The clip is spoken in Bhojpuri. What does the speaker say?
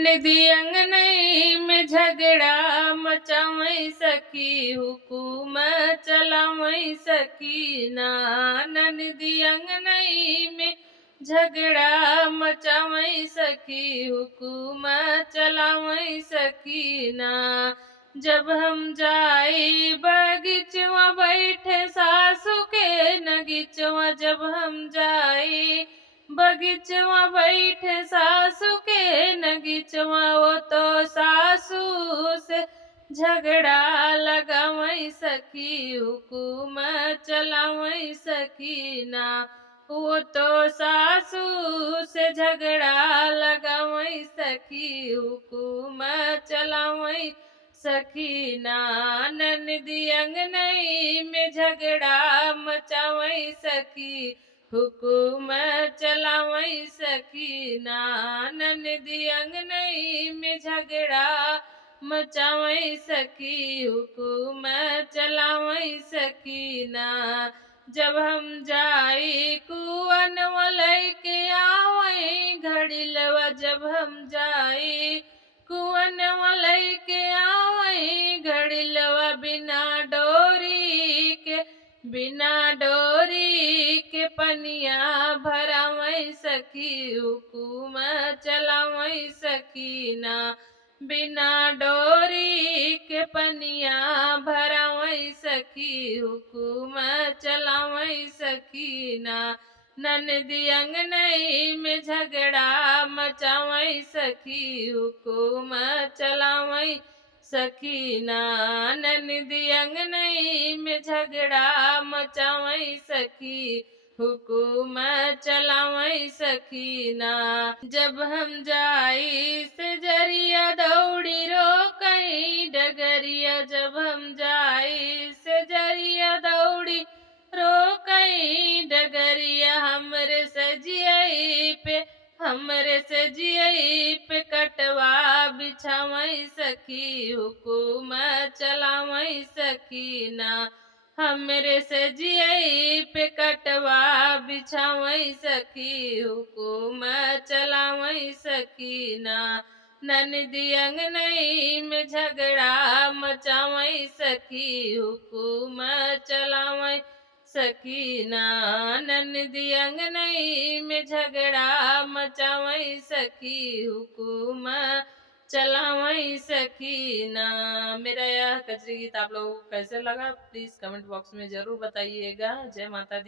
ननदी अंगनई में झगड़ा मचावई सखी हुकुम चलावई सकीना। ननदी अंगनई में झगड़ा मचावई सखी हुकुम चलावई सकीना। जब हम जाई बगीचवा बैठे सासू के नगीचवा, जब हम जाई बगीचवा बैठे सासू के नगीचवा, वो तो सासू से झगड़ा लगावई सखी हुकुम चलावई सकीना। वो तो सासू से झगड़ा लगावई सखी हुकुम चलावई सकीना। ननदी अंगनई में झगड़ा मचावई सखी हुकुम चलावई सकीना। ननदी अंगनई में झगड़ा मचावई सखी हुकुम चलावई सकीना। जब हम जाई कुअनवा लैके आवई घड़िलवा, जब हम जाई कुअनवा लैके आवई घड़िलवा, बिना डोरी के पनिया भरावई सखी हुकुम चलावई सकीना। बिना डोरी के पनिया भरावई सखी हुकुम चलावई सकीना। ननदी अंगनई में झगड़ा मचावई सखी हुकुम चलावई सकीना। ननदी अंगनई में झगड़ा मचावई सखी हुकुम चलावई सकीना। जब हम जाई से जरिया दौड़ी रोकई डगरिया, जब हम जाई से जरिया दौड़ी रोकई डगरिया, हमरे सजियई पे कटवा बिछावई सखी हुकुम चलावई सकीना। हमरे सजियई पे कटवा बिछावई सखी हुकुम चलावई सकीना। ननदी अंगनई में झगड़ा मचावई सखी हुकुम चलावई सकीना। ननदी अंगनई में झगड़ा मचावई सखी हुकुम चलावई सकीना। मेरा यह कजरी गीत आप लोगों को कैसे लगा प्लीज कमेंट बॉक्स में जरूर बताइएगा। जय माता दी।